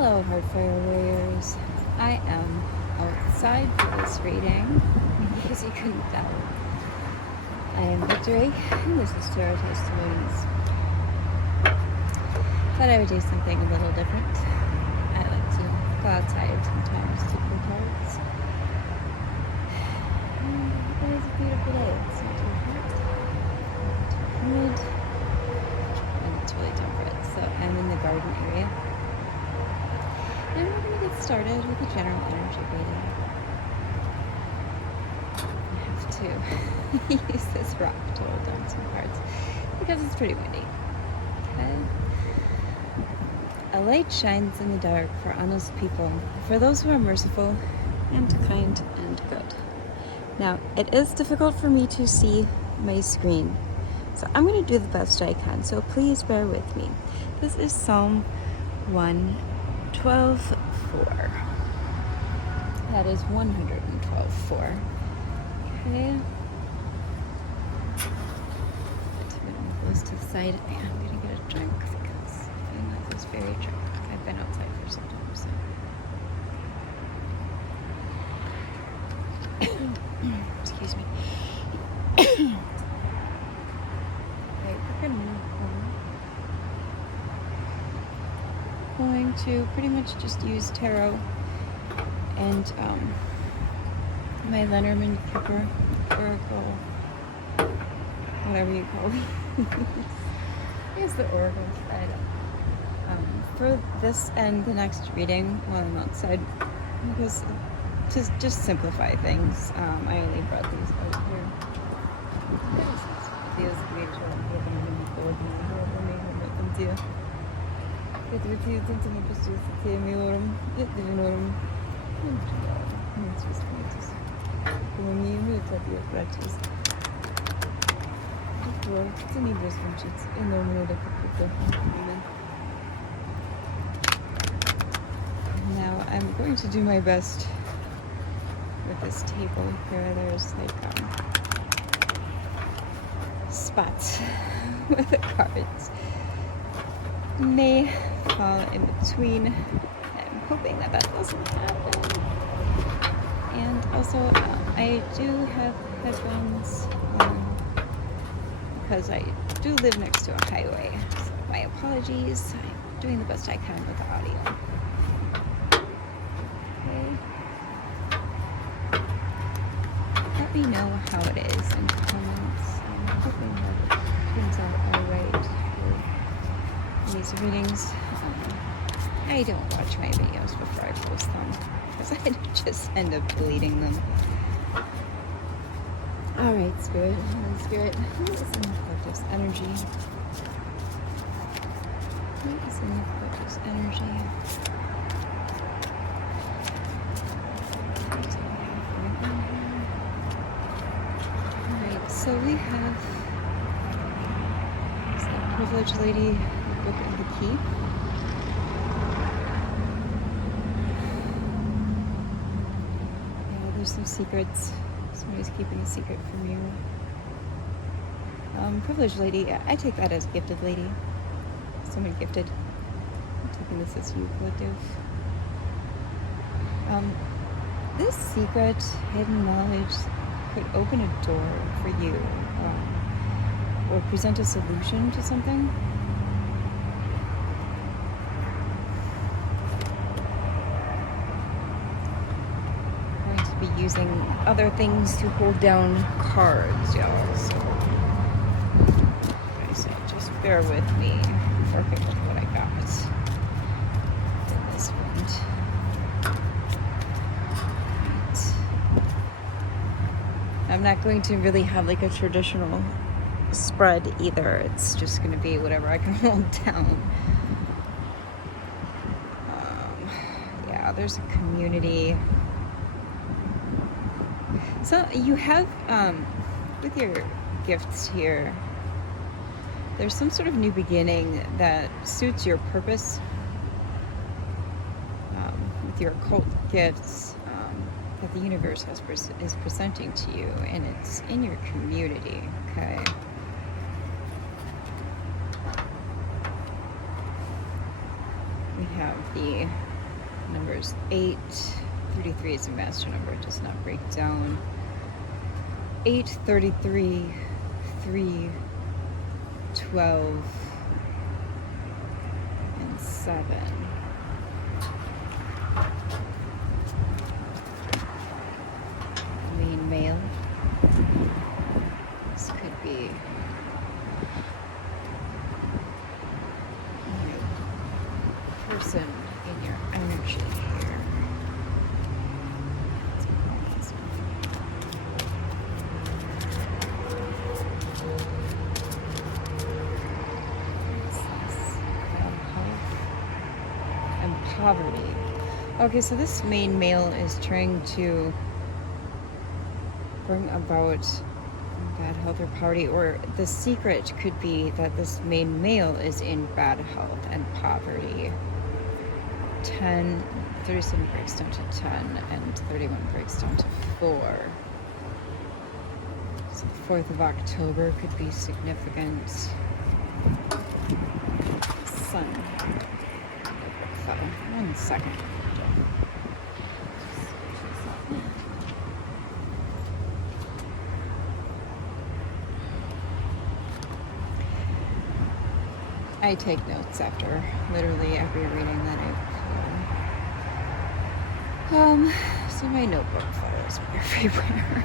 Hello, Heartfire Warriors. I am outside for this reading, as you couldn't tell. I am Victory, and this is Tarot Testimonies. Thought I would do something a little different. I like to go outside sometimes to pull cards. And it is a beautiful day. It's not too hot, not too humid, and it's really temperate. So I'm in the garden area. And we're going to get started with a general energy reading. I have to use this rock to hold down some cards because it's pretty windy. Okay. A light shines in the dark for honest people, for those who are merciful and kind and good. Now, it is difficult for me to see my screen, so I'm going to do the best I can, so please bear with me. This is Psalm 112:4. That is 112:4. Okay. I'm going to move those to the side. And I'm going to get a drink because I was very drunk. I've been outside for some time, so. Excuse me. Okay, we're going to move on. Going to pretty much just use tarot and my Lenormand Cooper Oracle, whatever you call it. Here's the Oracle side. For this and the next reading while I'm outside, because to just simplify things, I only brought these out here. Now I'm going to do my best with this table here. There's like spots where the cards may fall in between. I'm hoping that doesn't happen. And also, I do have headphones because I do live next to a highway. So my apologies. I'm doing the best I can with the audio. Okay. Let me know how it is in the comments. I'm hoping that it turns out alright for these readings. I don't watch my videos before I post them because I just end up deleting them. Alright, Spirit, Holy Spirit, who is in the collective energy? Who is in the collective energy? Alright, so we have the Privileged Lady, the Book and the Key. Yeah, there's some secrets. Somebody's keeping a secret from you. Privileged Lady, I take that as Gifted Lady. Somebody gifted. I'm taking this as you collective. This secret, hidden knowledge could open a door for you, or present a solution to something. I'm going to be using other things to hold down cards, y'all. So, like I said, just bear with me. I'm working with what I got in this one. I'm not going to really have like a traditional spread either. It's just going to be whatever I can hold down. Yeah, there's a community. So you have, with your gifts here, there's some sort of new beginning that suits your purpose. With your occult gifts, that the universe is presenting to you, and it's in your community, okay? we have the numbers 8, 33 is a master number, it does not break down. 8, 33, 3, 12, and 7. Main male. This could be a person in your energy here. Poverty. Okay, so this main male is trying to bring about bad health or poverty, or the secret could be that this main male is in bad health and poverty. 10, 37 breaks down to 10, and 31 breaks down to 4. So the 4th of October could be significant. Sun. 1 second. I take notes after literally every reading that I pull. So my notebook follows me everywhere.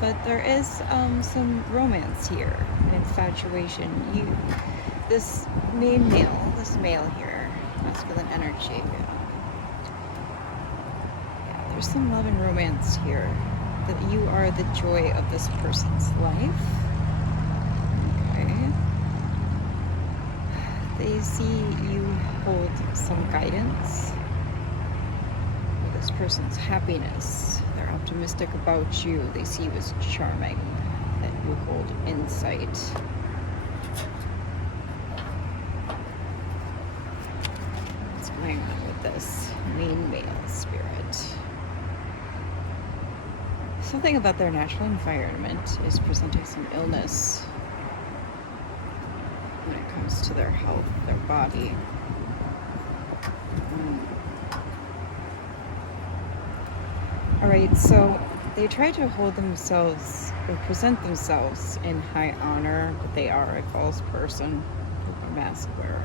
But there is some romance here, an infatuation. This male here, masculine energy. Yeah, there's some love and romance here. That you are the joy of this person's life. Okay. They see you hold some guidance for this person's happiness. They're optimistic about you. They see you as charming, that you hold insight. What's going on with this main male spirit? Something about their natural environment is presenting some illness when it comes to their health, their body. Alright, so they try to hold themselves or present themselves in high honor, but they are a false person, a mask wearer.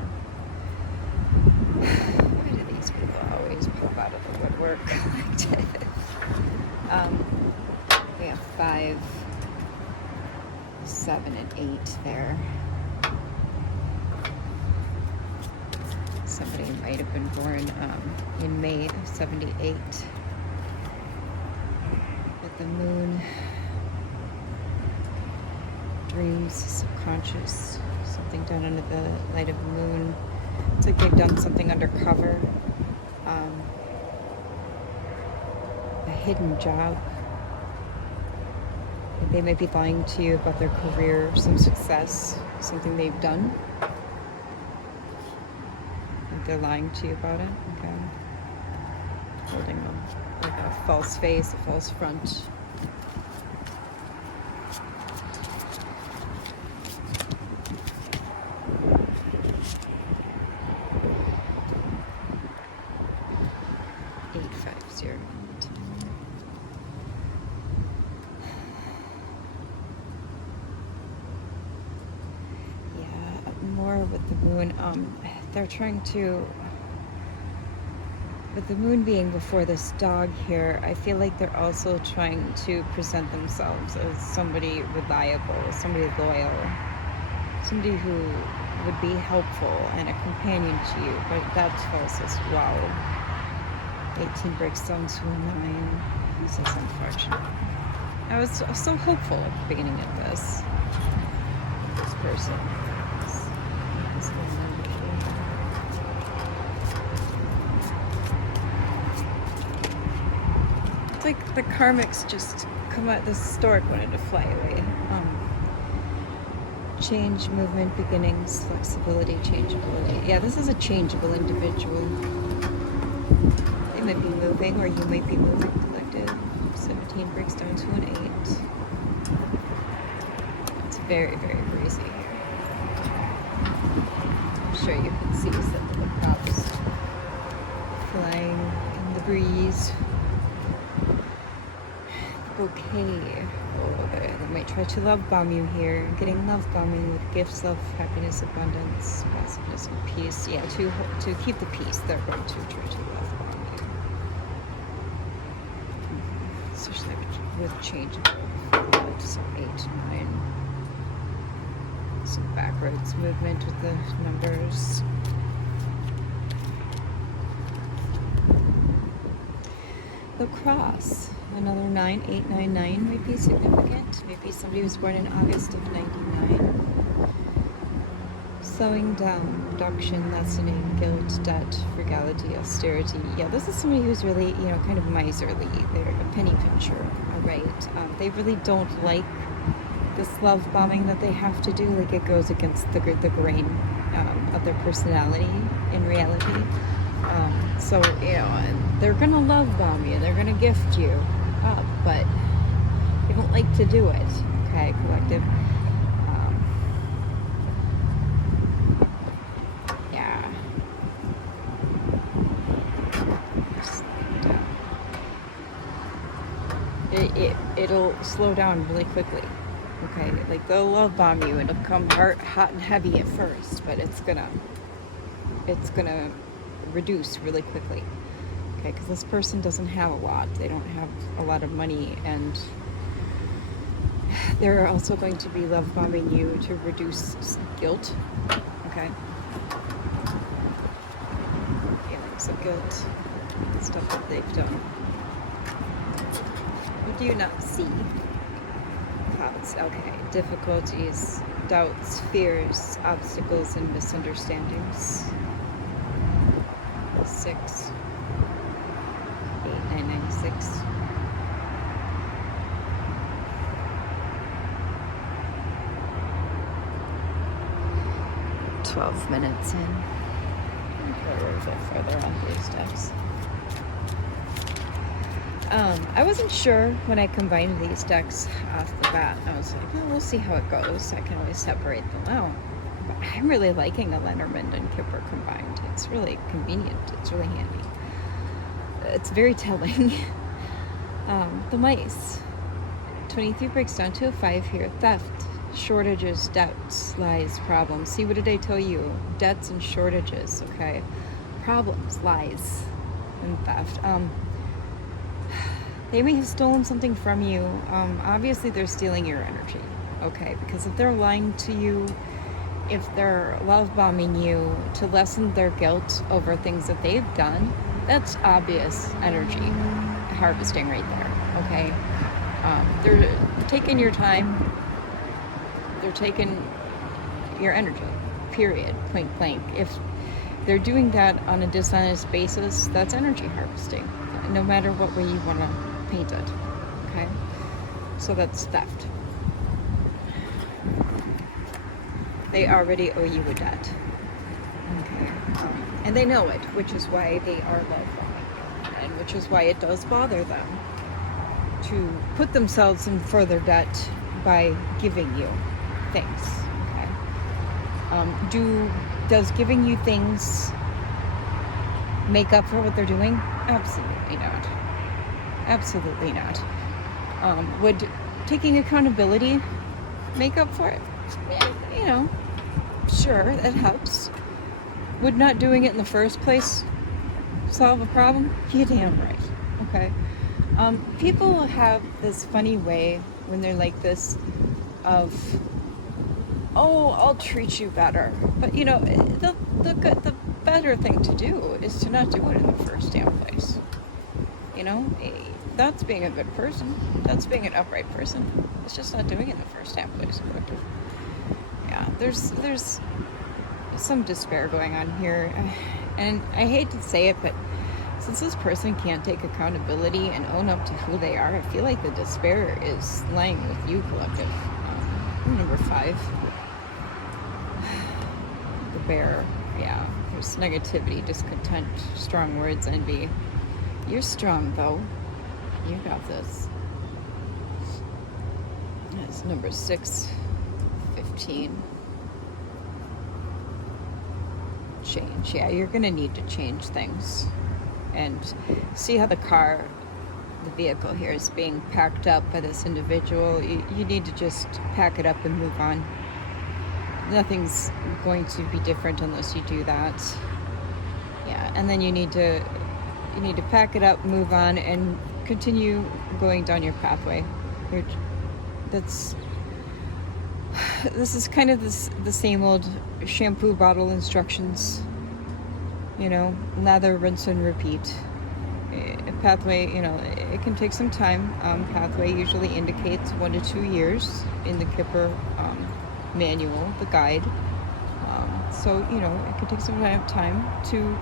Why do these people always pop out of the woodwork collective? We have 5, 7, and 8 there. Somebody might have been born in May of 78. With the moon, dreams, subconscious, something done under the light of the moon. It's like they've done something undercover. A hidden job. They may be lying to you about their career, some success, something they've done. And they're lying to you about it. Okay. Holding them like a false face, a false front. With the moon, they're trying to, with the moon being before this dog here, I feel like they're also trying to present themselves as somebody reliable, somebody loyal, somebody who would be helpful and a companion to you, but that's false as well. 18 breaks down to a 9. This is unfortunate. I was so hopeful at the beginning of this person. It's like the karmics just come out. This stork wanted to fly away. Change, movement, beginnings, flexibility, changeability. Yeah, this is a changeable individual. They might be moving, or you might be moving, collective. 17 breaks down to an 8. That's very, very breezy here. I'm sure you can see some of the props flying in the breeze. Okay. Oh, they might try to love bomb you here. Getting love bombing with gifts, love, happiness, abundance, passiveness, and peace. Yeah, to keep the peace, they're going to try to love bomb you. Especially with change of some 8, 9. Some backwards movement with the numbers. The cross. Another 9, 8, 9, 9 might be significant. Maybe somebody was born in August of 99. Slowing down, reduction, lessening, guilt, debt, frugality, austerity. Yeah, this is somebody who's really, kind of miserly. They're a penny pincher, all right? They really don't like this love bombing that they have to do. Like, it goes against the grain of their personality in reality. So, and they're gonna love bomb you. They're gonna gift you up, but they don't like to do it. Okay, collective. Yeah. It'll slow down really quickly. Okay, like they'll love bomb you. It'll come hot and heavy at first, but it's gonna reduce really quickly. Okay, because this person doesn't have a lot. They don't have a lot of money, and they're also going to be love bombing you to reduce guilt. Okay, feelings of guilt, stuff that they've done. We do not see clouds. Okay, difficulties, doubts, fears, obstacles, and misunderstandings. 6, 8, 9, 9, 6. "12 minutes in. Go a little bit further on these decks. I wasn't sure when I combined these decks off the bat. I was like, well, we'll see how it goes. I can always separate them out. But I'm really liking a Lenormand and Kipper combined. It's really convenient. It's really handy. It's very telling. The mice. 23 breaks down to a 5 here. Theft, shortages, doubts, lies, problems. See, what did I tell you? Debts and shortages, okay? Problems, lies, and theft. They may have stolen something from you. Obviously, they're stealing your energy, okay? Because if they're lying to you, if they're love bombing you to lessen their guilt over things that they've done, that's obvious energy harvesting right there, okay? They're taking your time. They're taking your energy, period, point blank. If they're doing that on a dishonest basis, that's energy harvesting, no matter what way you want to paint it, okay? So that's theft. They already owe you a debt, okay? And they know it, which is why they are love bombing, and which is why it does bother them to put themselves in further debt by giving you things, okay? Does giving you things make up for what they're doing? Absolutely not. Absolutely not. Would taking accountability make up for it? Yeah, sure, that helps. Would not doing it in the first place solve a problem? You're damn right, okay? People have this funny way when they're like this of, oh, I'll treat you better. But the better thing to do is to not do it in the first damn place. That's being a good person. That's being an upright person. It's just not doing it in the first damn place. Yeah, there's some despair going on here, and I hate to say it, but since this person can't take accountability and own up to who they are, I feel like the despair is lying with you, collective. Number 5. The bear. Yeah, there's negativity, discontent, strong words, envy. You're strong, though. You got this. That's number 6, routine. Change. Yeah, you're going to need to change things. And see how the vehicle here is being packed up by this individual. You need to just pack it up and move on. Nothing's going to be different unless you do that. Yeah, and then you need to pack it up, move on, and continue going down your pathway. This is kind of the same old shampoo bottle instructions. You know, lather, rinse, and repeat. A pathway, you know, it can take some time. Pathway usually indicates 1 to 2 years in the Kipper manual, the guide. So, you know, it can take some time to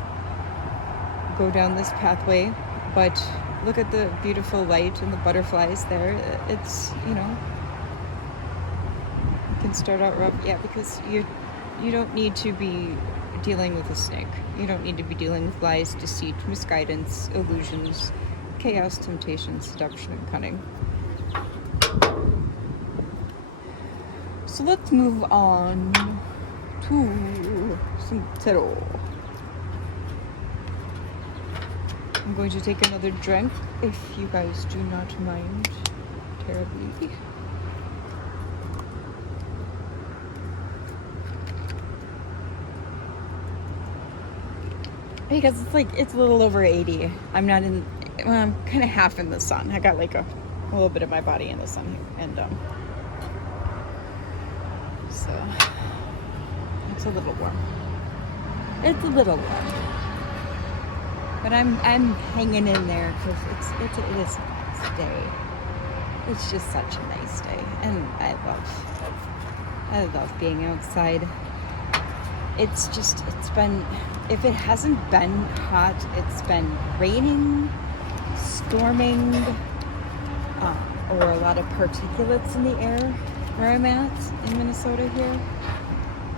go down this pathway, but look at the beautiful light and the butterflies there. It's, you know, it can start out rough, yeah, because you don't need to be dealing with a snake. You don't need to be dealing with lies, deceit, misguidance, illusions, chaos, temptation, seduction, and cunning. So let's move on to some tarot. I'm going to take another drink, if you guys do not mind terribly. Because it's a little over 80. I'm not in, well, I'm kind of half in the sun. I got like a little bit of my body in the sun here. And so it's a little warm. It's a little warm. But I'm hanging in there because it is a nice day. It's just such a nice day. And I love being outside. It's been, if it hasn't been hot, it's been raining, storming, or a lot of particulates in the air where I'm at in Minnesota here.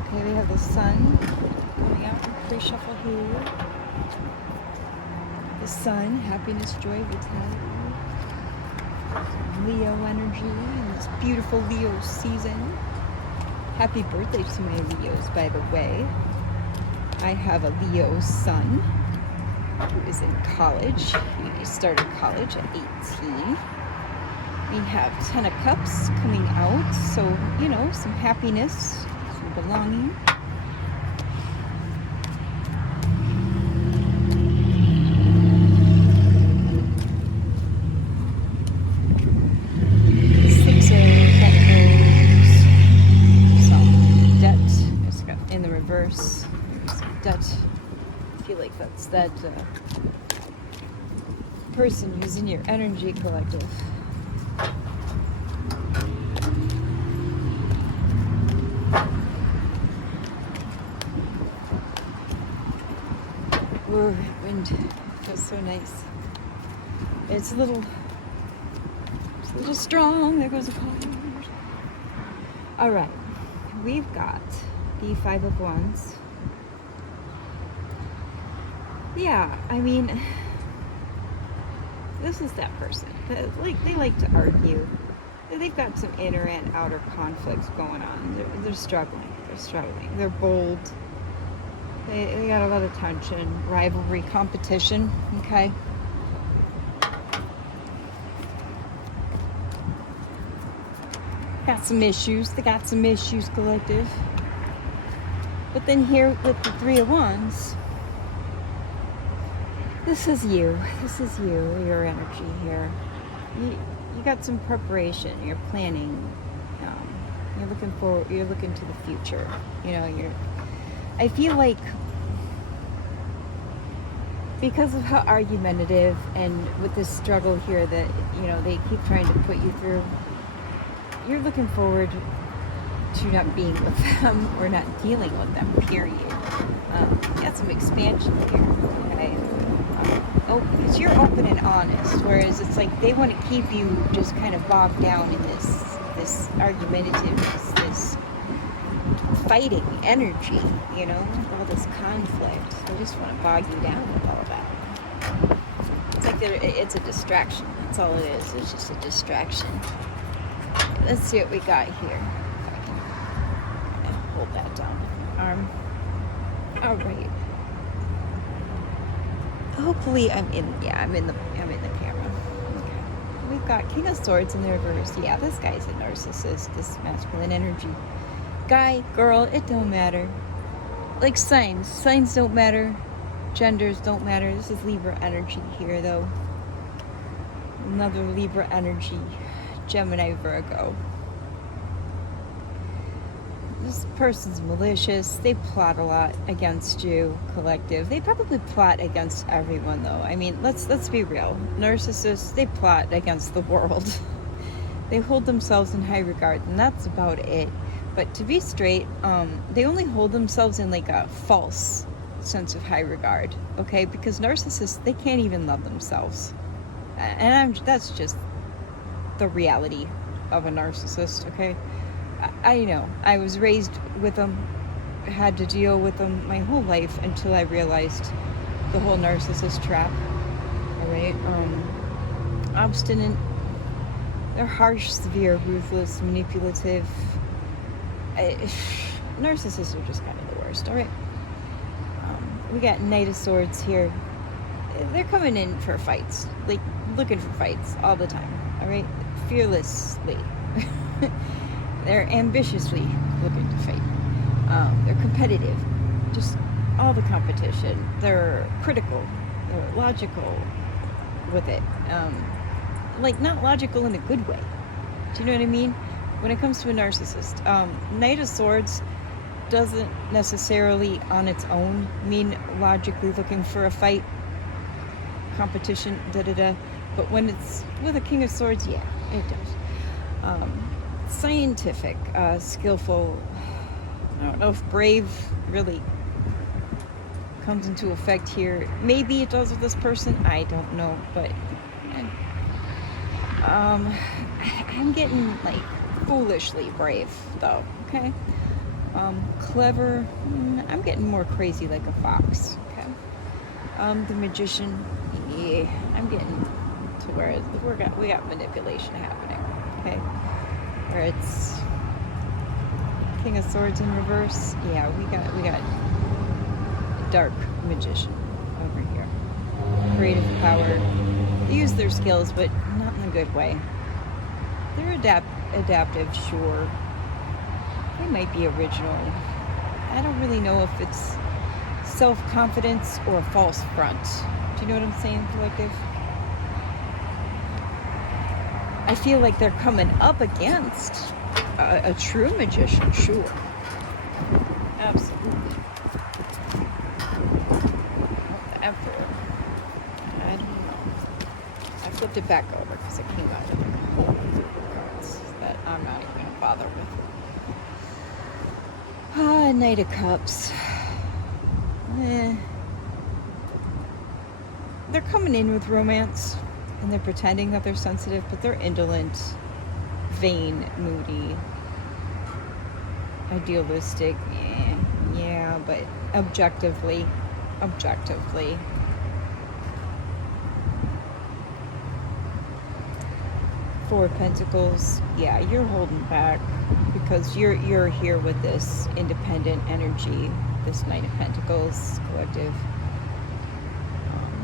Okay, we have the sun coming out in pre-shuffle here. The sun, happiness, joy, vitality, Leo energy in this beautiful Leo season. Happy birthday to my Leos, by the way. I have a Leo son who is in college. He started college at 18. We have 10 of Cups coming out, so, you know, some happiness, some belonging. That, I feel like that's that person who's in your energy collective. Ooh, wind feels so nice. It's a little strong. There goes a card. All right, we've got the 5 of Wands. Yeah, I mean, this is that person. They like to argue. They've got some inner and outer conflicts going on. They're struggling. They're bold. They got a lot of tension, rivalry, competition. Okay. Got some issues. They got some issues, collective. But then here with the 3 of Wands, this is you, your energy here. You got some preparation, you're planning, you're looking forward, you're looking to the future. You know, I feel like because of how argumentative and with this struggle here that, you know, they keep trying to put you through, you're looking forward to not being with them or not dealing with them, period. Got some expansion here, okay? Because you're open and honest, whereas it's like they want to keep you just kind of bogged down in this argumentative, this fighting energy, you know, all this conflict. They just want to bog you down with all of that. It's like it's a distraction. That's all it is. It's just a distraction. Let's see what we got here. arm. All right. Hopefully I'm in the camera. Okay. We've got King of Swords in the reverse. Yeah, this guy's a narcissist, this masculine energy. Guy, girl, it don't matter. Like signs don't matter. Genders don't matter. This is Libra energy here, though. Another Libra energy. Gemini, Virgo. This person's malicious. They plot a lot against you, collective. They probably plot against everyone, though. I mean, let's be real. Narcissists, they plot against the world. They hold themselves in high regard, and that's about it. But to be straight, they only hold themselves in like a false sense of high regard, okay? Because narcissists, they can't even love themselves. And that's just the reality of a narcissist, okay? I know. I was raised with them, had to deal with them my whole life until I realized the whole narcissist trap, all right? Obstinate, they're harsh, severe, ruthless, manipulative. Narcissists are just kind of the worst, all right? We got Knight of Swords here. They're coming in for fights, like looking for fights all the time, all right? Fearlessly. They're ambitiously looking to fight. They're competitive, just all the competition. They're critical, they're logical with it. Like not logical in a good way. Do you know what I mean? When it comes to a narcissist, Knight of Swords doesn't necessarily on its own mean logically looking for a fight, competition, but when it's with a King of Swords, yeah, it does. Scientific, skillful. I don't know if brave really comes into effect here. Maybe it does with this person, I don't know, but I'm getting like foolishly brave though, okay? Clever, I'm getting more crazy like a fox, okay? The Magician, yeah, I'm getting to where we got manipulation happening, okay? Where it's King of Swords in reverse, yeah, we got Dark Magician over here. Creative power, they use their skills, but not in a good way. They're adaptive, sure. They might be original. I don't really know if it's self-confidence or a false front. Do you know what I'm saying, collective? I feel like they're coming up against a true magician, sure. Absolutely. The Emperor. I don't know. I flipped it back over because it came out with a whole bunch of cards that I'm not even going to bother with. Knight of Cups. They're coming in with romance, and they're pretending that they're sensitive, but they're indolent, vain, moody, idealistic. Yeah, but objectively. Four of Pentacles. Yeah, you're holding back because you're here with this independent energy, this Knight of Pentacles collective.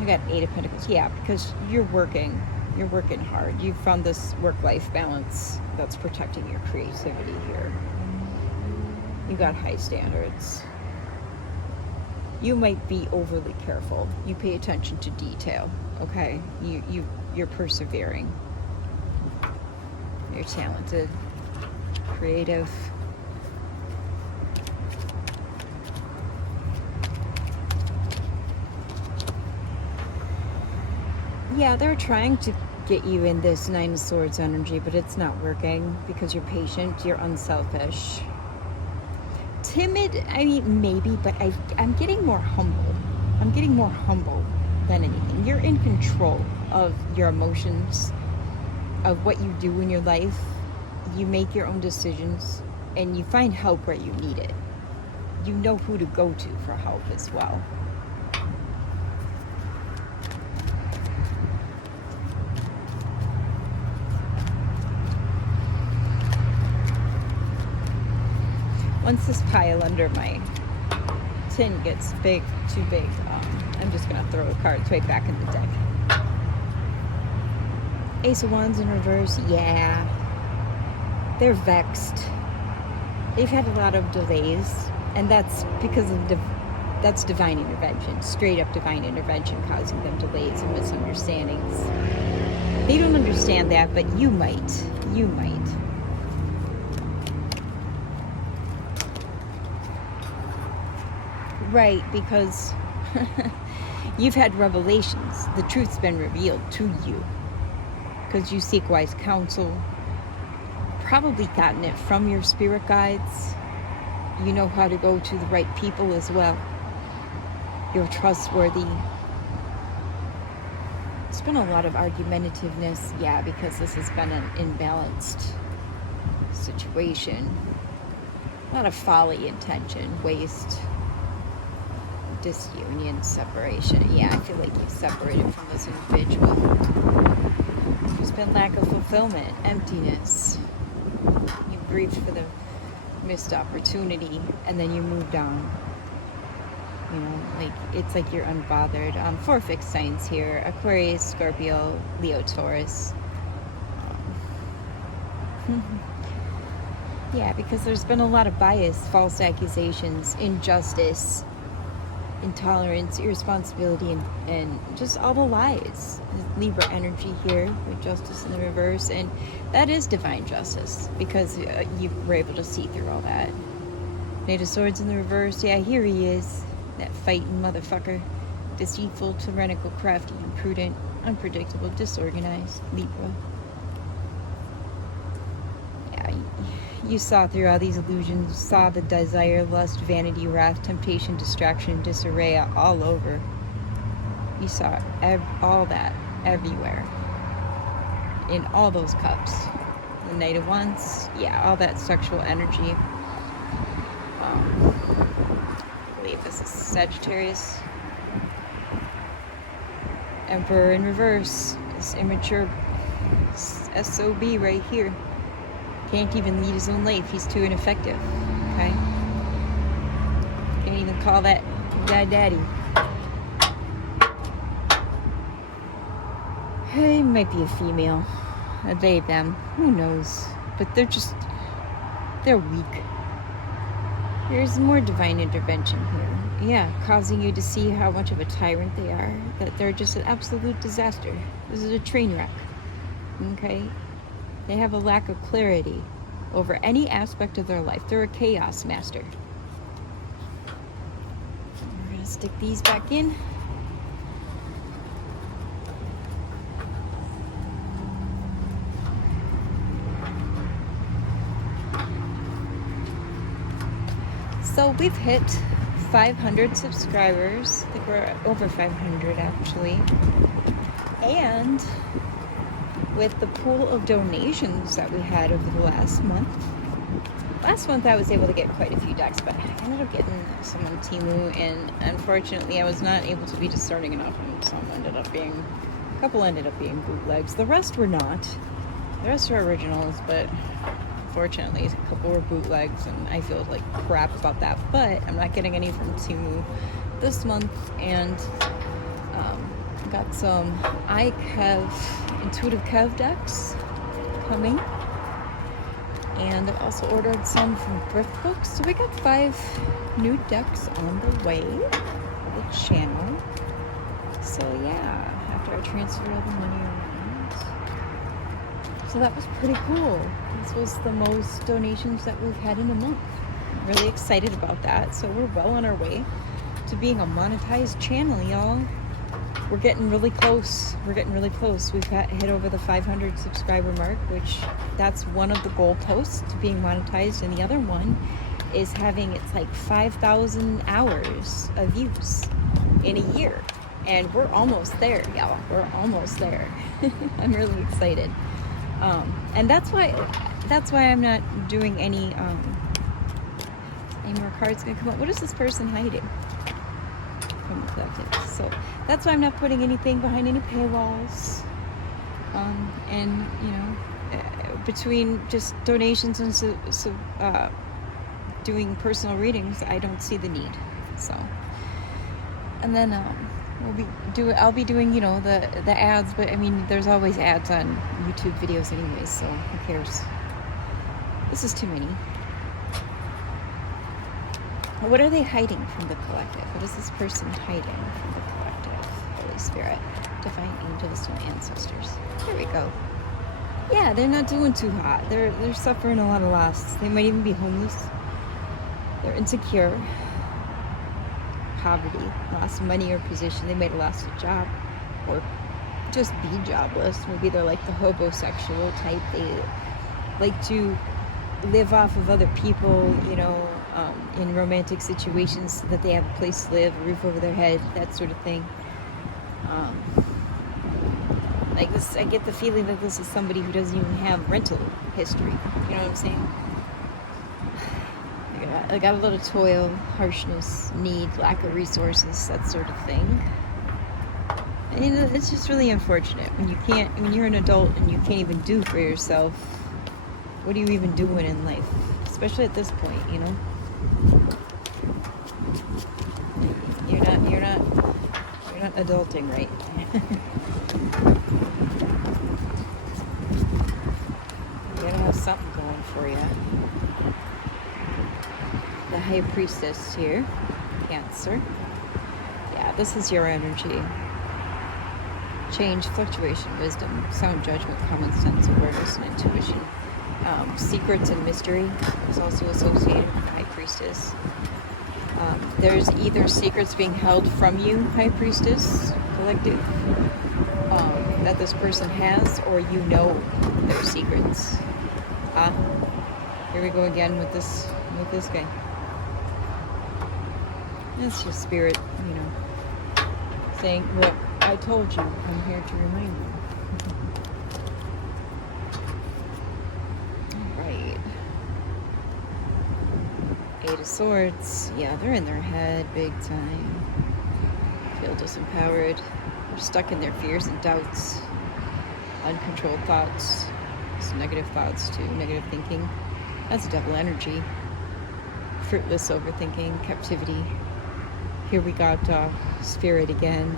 You got Eight of Pentacles. Yeah, because you're working hard. You've found this work-life balance that's protecting your creativity here. You got high standards. You might be overly careful. You pay attention to detail, okay? You're persevering. You're talented, creative. Yeah, they're trying to get you in this Nine of Swords energy, but it's not working because you're patient, you're unselfish. Timid, I mean, maybe, but I'm getting more humble. I'm getting more humble than anything. You're in control of your emotions, of what you do in your life. You make your own decisions, and you find help where you need it. You know who to go to for help as well. Once this pile under my tin gets too big, I'm just going to throw the cards right back in the deck. Ace of Wands in reverse, yeah. They're vexed. They've had a lot of delays, and that's because of that's divine intervention, straight up divine intervention causing them delays and misunderstandings. They don't understand that, but you might. You might. Right, because you've had revelations. The truth's been revealed to you. Because you seek wise counsel. Probably gotten it from your spirit guides. You know how to go to the right people as well. You're trustworthy. It's been a lot of argumentativeness, yeah, because this has been an imbalanced situation. A lot of folly, intention, waste, disunion, separation. Yeah, I feel like you've separated from this individual. There's been lack of fulfillment, emptiness. You grieved for the missed opportunity, and then you moved on. You know, like, it's like you're unbothered. 4 fixed signs here: Aquarius, Scorpio, Leo, Taurus. Yeah, because there's been a lot of bias, false accusations, injustice, intolerance, irresponsibility, and just all the lies. Libra energy here with Justice in the reverse, and that is divine justice, because you were able to see through all that. Knight of Swords in the reverse, yeah, here he is. That fighting motherfucker. Deceitful, tyrannical, crafty, imprudent, unpredictable, disorganized. Libra. Yeah, you saw through all these illusions, saw the desire, lust, vanity, wrath, temptation, distraction, disarray all over. You saw all that everywhere. In all those cups. The Knight of Wands, yeah, all that sexual energy. I believe this is Sagittarius. Emperor in reverse. This immature SOB right here. Can't even lead his own life. He's too ineffective. Okay? Can't even call that guy daddy. He might be a female. They, them. Who knows? But they're weak. There's more divine intervention here. Yeah, causing you to see how much of a tyrant they are. That they're just an absolute disaster. This is a train wreck. Okay? They have a lack of clarity over any aspect of their life. They're a chaos master. We're going to stick these back in. So we've hit 500 subscribers. I think we're over 500 actually. And with the pool of donations that we had over the last month I was able to get quite a few decks, but I ended up getting some on Temu, and unfortunately I was not able to be discerning enough, and some a couple ended up being bootlegs. The rest were not. The rest are originals, but unfortunately a couple were bootlegs, and I feel like crap about that, but I'm not getting any from Temu this month. And got some Intuitive Kev decks coming, and I've also ordered some from Thrift Books, so we got 5 new decks on the way for the channel. So yeah, after I transferred all the money around, so that was pretty cool. This was the most donations that we've had in a month. I'm really excited about that. So we're well on our way to being a monetized channel, y'all. We're getting really close. We've hit over the 500 subscriber mark, which that's one of the goalposts to being monetized, and the other one is having it's like 5,000 hours of use in a year, and we're almost there, y'all. We're almost there. I'm really excited, and that's why I'm not doing any more cards gonna come up. What is this person hiding from the collective? So that's why I'm not putting anything behind any paywalls. And you know, between just donations and doing personal readings, I don't see the need. So, and then I'll be doing, you know, the ads, but I mean, there's always ads on YouTube videos anyways, so who cares? This is too many. What are they hiding from the collective? What is this person hiding from the collective? Holy Spirit, divine angels and ancestors. There we go. Yeah, they're not doing too hot. They're suffering a lot of loss. They might even be homeless. They're insecure. Poverty, lost money or position. They might have lost a job or just be jobless. Maybe they're like the hobosexual type. They like to live off of other people, you know, in romantic situations so that they have a place to live, a roof over their head, that sort of thing. Like this, I get the feeling that this is somebody who doesn't even have rental history. You know what I'm saying? I got a lot of toil, harshness, need, lack of resources, that sort of thing. And it's just really unfortunate when you're an adult and you can't even do for yourself. What are you even doing in life? Especially at this point, you know? You're not adulting, right? You gotta have something going for you. The High Priestess here, Cancer. Yeah, this is your energy. Change, fluctuation, wisdom, sound judgment, common sense, awareness, and intuition. Secrets and mystery is also associated with the High Priestess. There's either secrets being held from you, High Priestess collective, that this person has, or you know their secrets. Here we go again with this guy. It's just spirit, you know, saying, what I told you, I'm here to remind you. Alright. Eight of Swords. Yeah, they're in their head big time. Feel disempowered. They're stuck in their fears and doubts. Uncontrolled thoughts. Some negative thoughts too, negative thinking. That's devil energy. Fruitless overthinking, captivity. Here we got spirit again.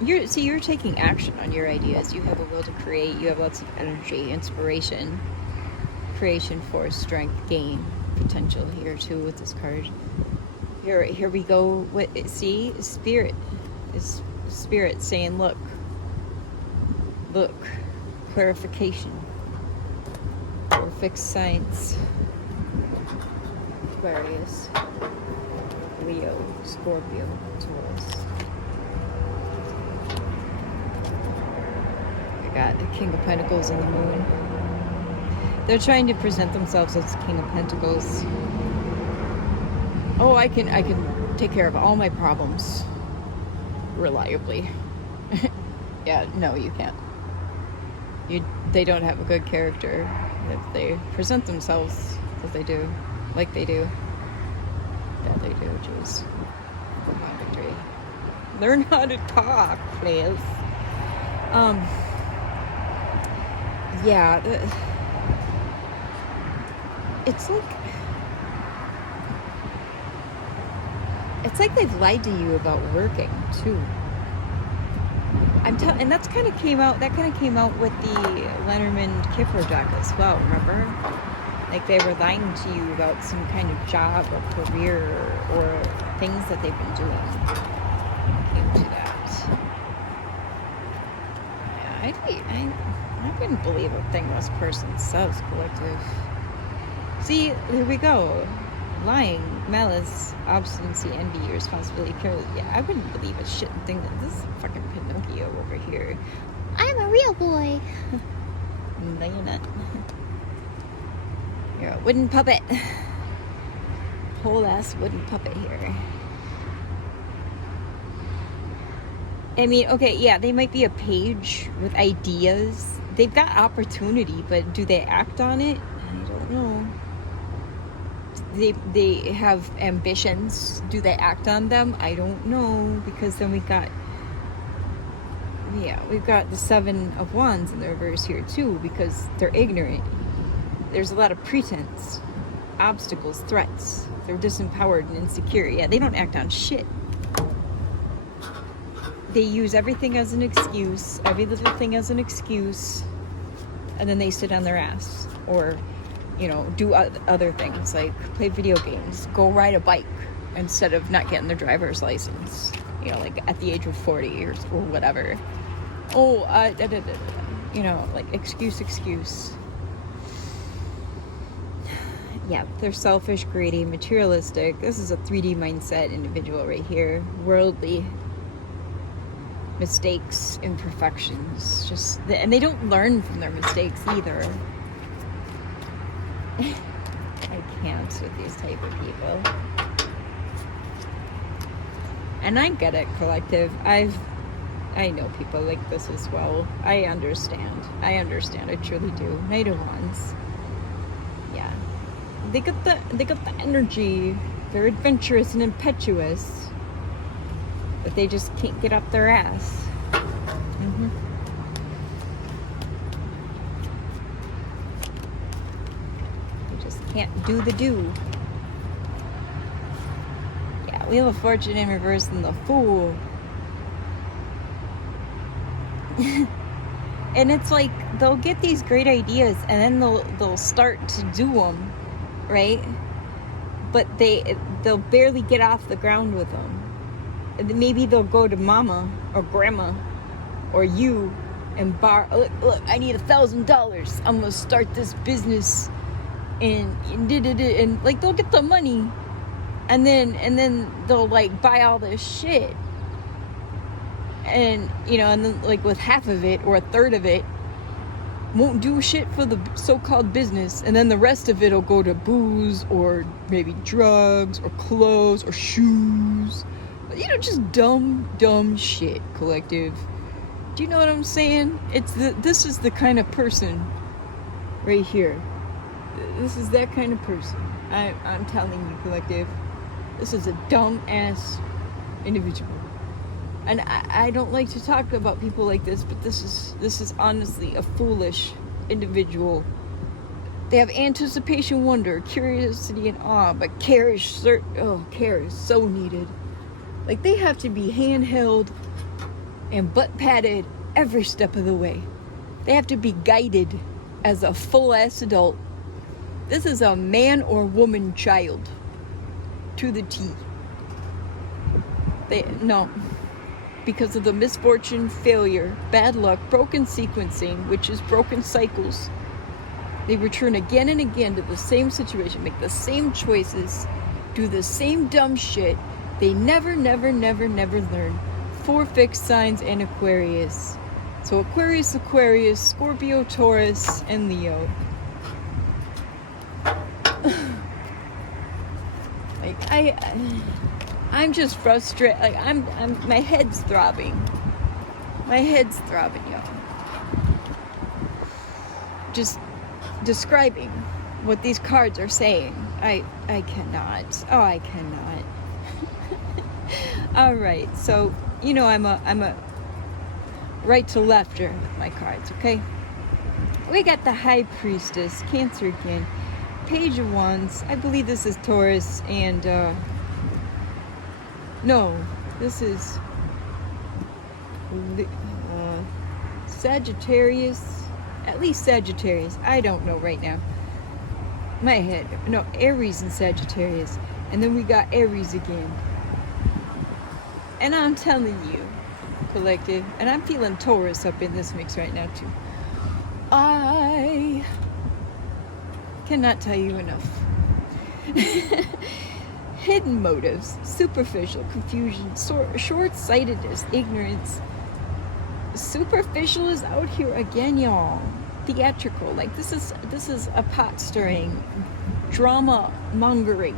You're taking action on your ideas. You have a will to create. You have lots of energy, inspiration, creation, force, strength, gain, potential here too with this card. Here we go. See, spirit is spirit saying, look, clarification, or fixed signs. Aquarius, Leo, Scorpio, Taurus. We got the King of Pentacles and the Moon. They're trying to present themselves as the King of Pentacles. Oh, I can take care of all my problems reliably. Yeah, no, you can't. They don't have a good character if they present themselves as they do. Like they do. Yeah, they do, jeez. Victory. Learn how to talk, please. Yeah, it's like they've lied to you about working too. And that kind of came out with the Lenormand Kipper deck as well, remember? Like they were lying to you about some kind of job or career or things that they've been doing. Came to that. Yeah, I couldn't believe a thing this person says, collective. See, here we go. Lying, malice, obstinacy, envy, irresponsibility, careless. Yeah, I wouldn't believe a shit thing that this is fucking Pinocchio over here. I'm a real boy. No, you're not. You're a wooden puppet. Whole ass wooden puppet here. I mean, okay, yeah, they might be a page with ideas. They've got opportunity, but do they act on it? I don't know. They have ambitions. Do they act on them? I don't know, because then we've got the Seven of Wands in the reverse here too, because they're ignorant. There's a lot of pretense. obstacles, threats. They're disempowered and insecure. Yeah, they don't act on shit. They use everything as an excuse, every little thing as an excuse, and then they sit on their ass or, do other things like play video games, go ride a bike instead of not getting their driver's license, like at the age of 40 or whatever. Oh, like excuse. Yeah, they're selfish, greedy, materialistic. This is a 3D mindset individual right here. Worldly. Mistakes, imperfections, and they don't learn from their mistakes either. I can't with these type of people. And I get it, collective. I know people like this as well. I understand. I truly do. Knight of Wands. Yeah. They got the energy. They're adventurous and impetuous. But they just can't get up their ass. They just can't do the do. Yeah, Wheel of Fortune in reverse and the Fool. And it's like they'll get these great ideas and then they'll start to do them, right? But they'll barely get off the ground with them. Maybe they'll go to mama or grandma or you and borrow. Look, I need $1,000. I'm gonna start this business, and like they'll get the money, and then they'll like buy all this shit, and and then like with half of it or a third of it, won't do shit for the so-called business, and then the rest of it will go to booze or maybe drugs or clothes or shoes. Just dumb shit, collective. Do you know what I'm saying? This is the kind of person right here. This is that kind of person. I'm telling you, collective. This is a dumb ass individual. And I don't like to talk about people like this, but this is honestly a foolish individual. They have anticipation, wonder, curiosity, and awe, but care is so needed. Like, they have to be handheld and butt patted every step of the way. They have to be guided as a full-ass adult. This is a man or woman child to the T. Because of the misfortune, failure, bad luck, broken sequencing, which is broken cycles. They return again and again to the same situation, make the same choices, do the same dumb shit. They never learn. 4 fixed signs and Aquarius. So Aquarius, Scorpio, Taurus, and Leo. Like I'm just frustrated. Like I'm my head's throbbing. Y'all. Just describing what these cards are saying. I cannot. Oh, I cannot. All right, so I'm a right to lefter with my cards, okay? We got the High Priestess, Cancer again, Page of Wands. I believe this is Taurus, and no, this is Sagittarius. At least Sagittarius. I don't know right now. My head. No, Aries and Sagittarius, and then we got Aries again. And I'm telling you, collective, and I'm feeling Taurus up in this mix right now too. I cannot tell you enough. Hidden motives, superficial confusion, short-sightedness, ignorance. Superficial is out here again, y'all. Theatrical, like this is a pot stirring, drama mongering.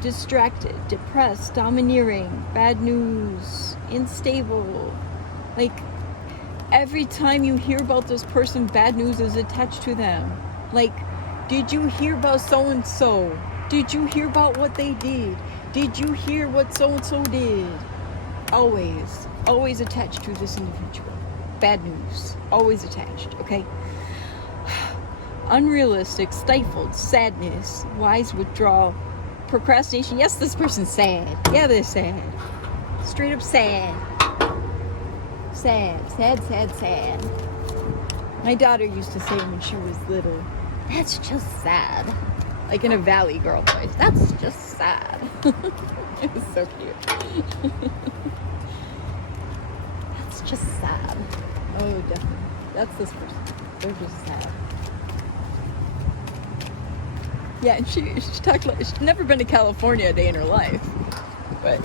Distracted, depressed, domineering, bad news, unstable. Like, every time you hear about this person, bad news is attached to them. Like, did you hear about so-and-so? Did you hear about what they did? Did you hear what so-and-so did? Always attached to this individual. Bad news. Always attached, okay? unrealistic, stifled, sadness, wise withdrawal, procrastination. Yes, this person's sad. Yeah, they're sad. Straight up sad. Sad, sad, sad, sad. My daughter used to say when she was little, that's just sad. Like in a Valley Girl voice. That's just sad. It was so cute. That's just sad. Oh, definitely. That's this person. They're just sad. Yeah, and she talked like she'd never been to California a day in her life. But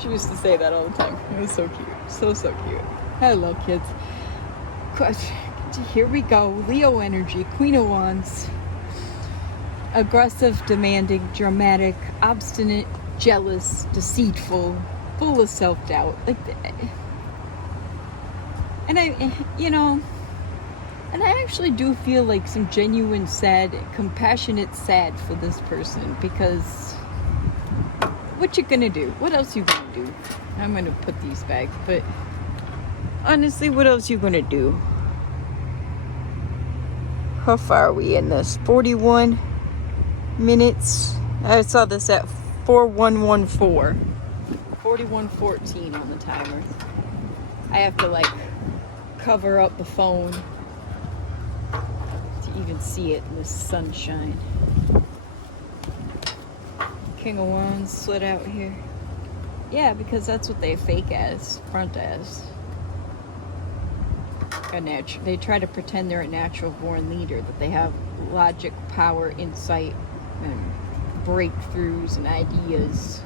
she used to say that all the time. It was so cute. So cute. Hello, kids. Here we go. Leo energy, Queen of Wands. Aggressive, demanding, dramatic, obstinate, jealous, deceitful, full of self-doubt. Like, and I actually do feel like some genuine sad, compassionate sad for this person, because what you gonna do? What else you gonna do? I'm gonna put these back, but honestly, what else you gonna do? How far are we in this? 41 minutes. I saw this at 4114. 4114 on the timer. I have to like cover up the phone to even see it in the sunshine. King of Wands slid out here. Yeah, because that's what they fake as, front as. They try to pretend they're a natural born leader, that they have logic, power, insight, and breakthroughs and ideas,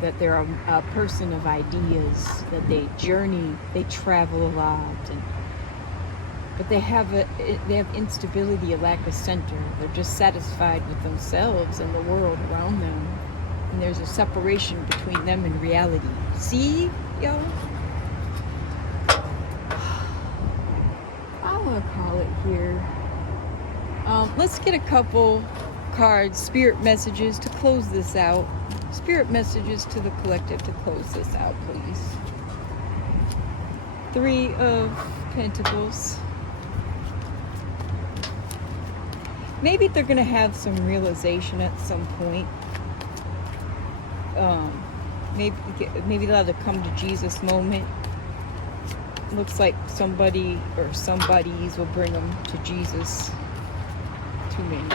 that they're a person of ideas, that they journey, they travel a lot, but they have instability, a lack of center. They're just satisfied with themselves and the world around them, and there's a separation between them and reality. See, yo? I'm gonna call it here. Let's get a couple cards, spirit messages to close this out. Spirit messages to the collective to close this out, please. 3 of Pentacles. Maybe they're going to have some realization at some point. Maybe they'll have the come to Jesus moment. Looks like somebody or somebodies will bring them to Jesus. Too many.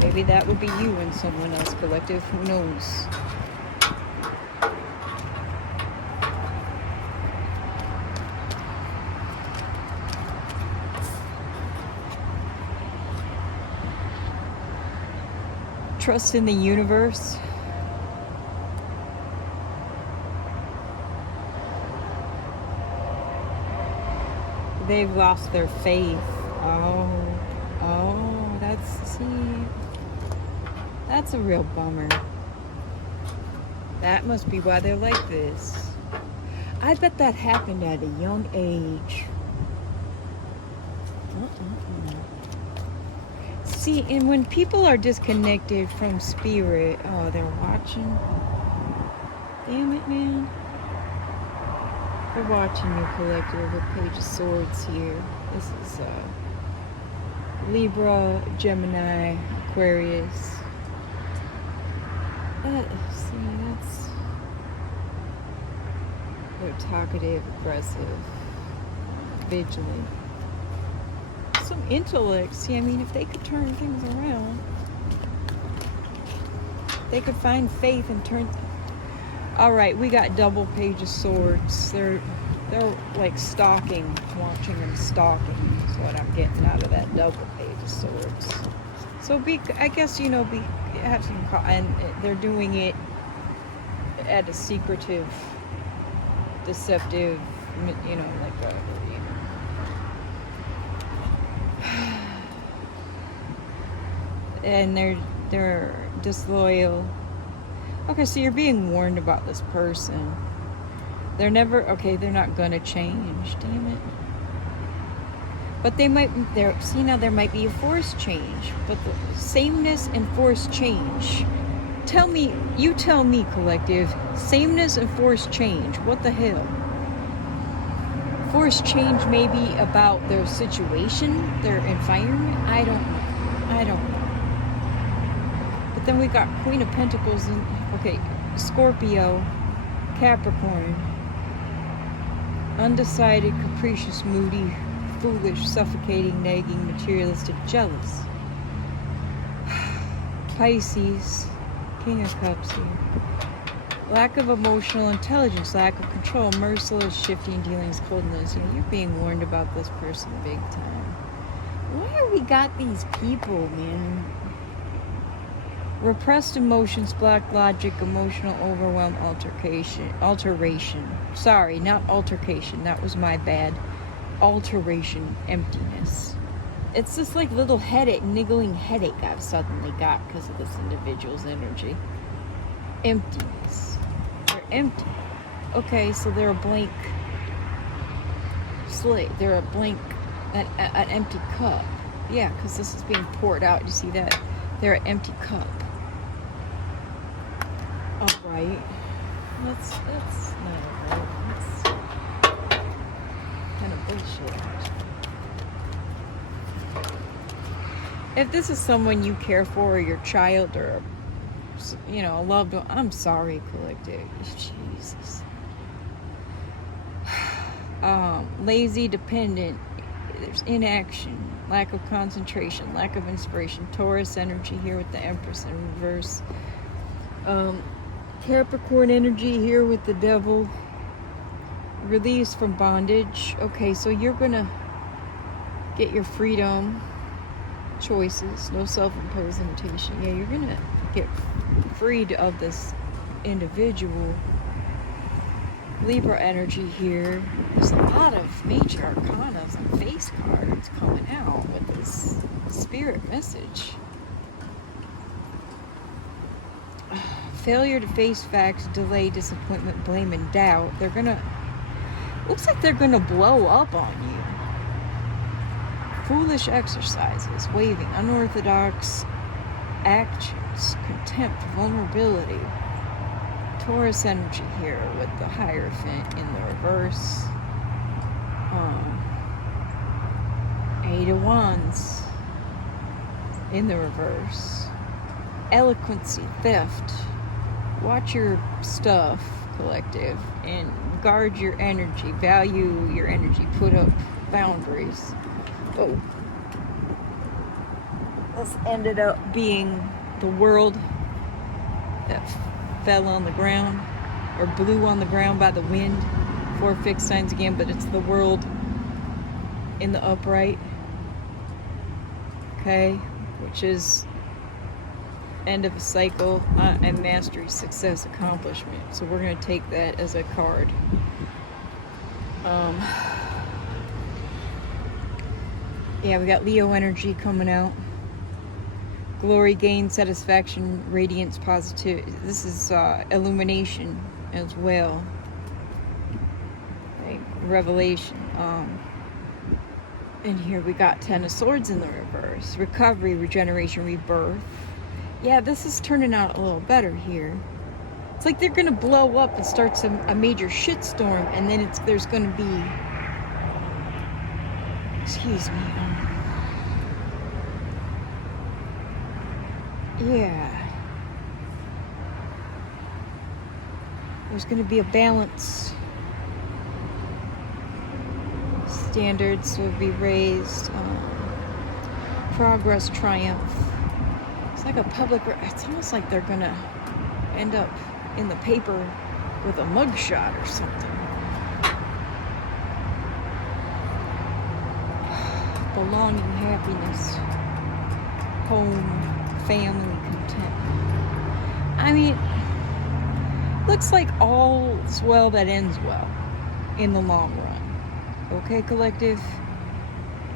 Maybe that would be you and someone else, collective. Who knows? Trust in the universe. They've lost their faith. Oh, that's a real bummer. That must be why they're like this. I bet that happened at a young age. See, and when people are disconnected from spirit, oh, they're watching. Damn it, man. They're watching you, collective, with Page of Swords here. This is Libra, Gemini, Aquarius. See, that's... They're talkative, aggressive, vigilant. Some intellect. See, I mean, if they could turn things around, they could find faith and turn... All right, we got double Page of Swords. They're like stalking, watching them stalking is what I'm getting out of that double Page of Swords. So I guess, you know, have some, and they're doing it at a secretive, deceptive, you know, like a, and they're disloyal. Okay, so you're being warned about this person. They're not gonna change, damn it. But they might, see, now there might be a forced change, but the sameness and forced change. You tell me, collective, sameness and forced change, what the hell? force change maybe about their situation, their environment. I don't know. But then we got Queen of Pentacles and, okay, Scorpio, Capricorn, undecided, capricious, moody, foolish, suffocating, nagging, materialistic, jealous. Pisces, King of Cups here. Lack of emotional intelligence, lack of control, merciless, shifting dealings, coldness. You know, you're being warned about this person big time. Why have we got these people, man? Repressed emotions, black logic, emotional overwhelm, alteration. Sorry, not altercation. That was my bad. Alteration, emptiness. It's this like little headache, niggling headache I've suddenly got because of this individual's energy. Emptiness. They're empty. Okay, so they're a blank slate. They're a blank, an empty cup. Yeah, because this is being poured out. You see that? They're an empty cup. Alright. That's not right. That's kind of bullshit. If this is someone you care for, or your child, or you know, a loved one, I'm sorry, collective. Jesus. Lazy, dependent. There's inaction, lack of concentration, lack of inspiration. Taurus energy here with the Empress in reverse. Capricorn energy here with the Devil. Release from bondage. Okay, so you're gonna get your freedom, choices, no self-imposed limitation. Yeah, you're gonna get freed of this individual. Libra energy here. There's a lot of major arcanas and face cards coming out with this spirit message. Failure to face facts, delay, disappointment, blame, and doubt. They're gonna, looks like they're gonna blow up on you. Foolish exercises, waving, unorthodox actions, contempt, vulnerability. Taurus energy here with the Hierophant in the reverse. Eight of Wands in the reverse. Eloquency, theft. Watch your stuff, collective, and guard your energy. Value your energy. Put up boundaries. Oh. This ended up being the world that fell on the ground, or blew on the ground by the wind. 4 fixed signs again, but it's the world in the upright. Okay, which is end of a cycle and mastery, success, accomplishment. So we're going to take that as a card. Yeah, we got Leo energy coming out. Glory, gain, satisfaction, radiance, positivity. This is illumination as well. Right? Revelation. And here we got 10 of Swords in the reverse. Recovery, regeneration, rebirth. Yeah, this is turning out a little better here. It's like they're going to blow up and start a major shitstorm, and then there's going to be... Excuse me. Yeah. There's going to be a balance. Standards will be raised. Progress, triumph. It's like a public... It's almost like they're going to end up in the paper with a mugshot or something. Belonging, happiness, home, family, contentment. I mean, looks like all's well that ends well in the long run. Okay, collective?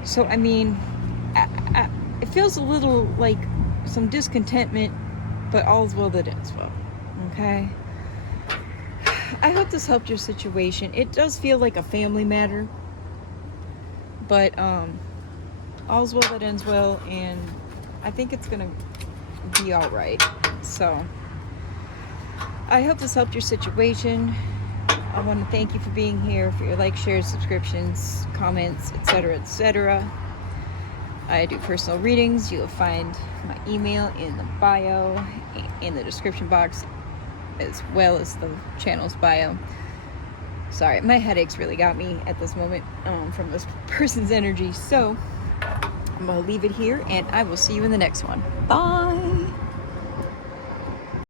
So, I mean, it feels a little like some discontentment, but all's well that ends well. Okay? I hope this helped your situation. It does feel like a family matter, but all's well that ends well, and I think it's gonna be all right. So I hope this helped your situation. I want to thank you for being here, for your likes, shares, subscriptions, comments, etc., etc. I do personal readings. You'll find my email in the bio, in the description box, as well as the channel's bio. Sorry, my headaches really got me at this moment from this person's energy. So I'm going to leave it here, and I will see you in the next one. Bye!